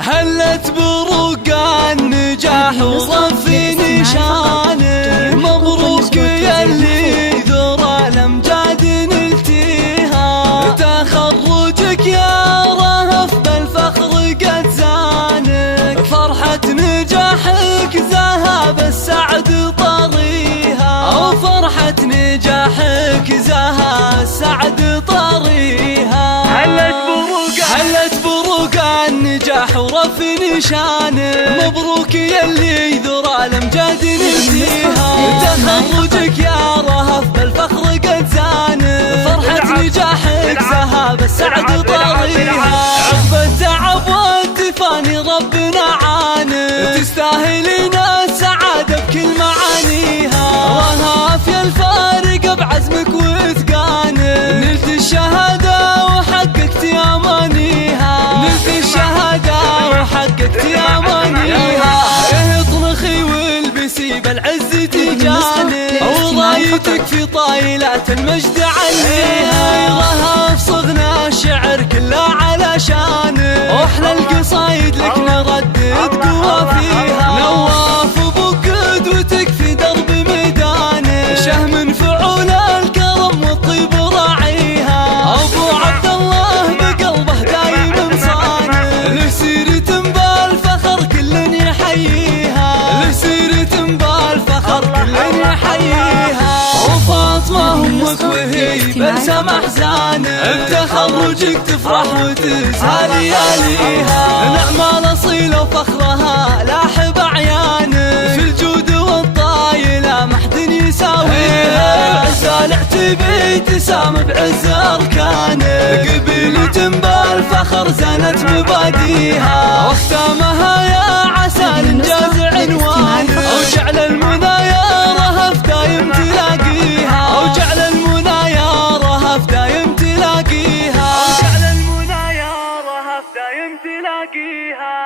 هلت بروق النجاح ورفي نشانه، مبروك ياللي ذرى الامجاد نلتيها، تخرجك يا رهف بالفخر قد زانك، فرحة نجاحك ذهب السعد طريها، وفرحة نجاحك زها السعد طريها. هلت بروق النجاح ورفي نشانه، مبروك ياللي ذرى الامجاد نلتيها، تخرجك يا رهف بالفخر قد زانه، فرحة نجاحك ذهب السعد طريها، عقب التعب والتفاني ربنا عانه، تستاهلين السعادة بكل معانيها، رهف يا الفارق بعزمك واتقانه، نلت الشهادة وحققت امانيها، نلت الشهادة وحققت امانيها، اطنخي والبسي بالعز تجاني، ورايتك في طايلات المجد عليها، رهف صغنا الشعر كله علشانه، واحلى القصايد لك نردد قوة فيها، نواف وبقد وتكفي درب ميدانه، شهم فعول الكرم والطيب راعيها، ابو عبد الله بقلبه دايم مصانه، له سيرة بالفخر كل يحييها، له سيرة بالفخر كل يحييها، وفاطمة امك وهي بلسم احزانه، بتخرجك تفرح وتزهى لياليها، نعم الاصيله وفخرها لاح بعيانه، في الجود والطايله ما حد يساويها، عزال اعتبي تسام بعز اركانه، قبيلة بالفخر زانت مباديها، واختامها يا عسى الانجاز عنوانه، وجعل المنى يا رهف دايم تلاقيها، وجعل المنى يا رهف دايم تلاقيها، وجعل المنى يا رهف دايم تلاقيها.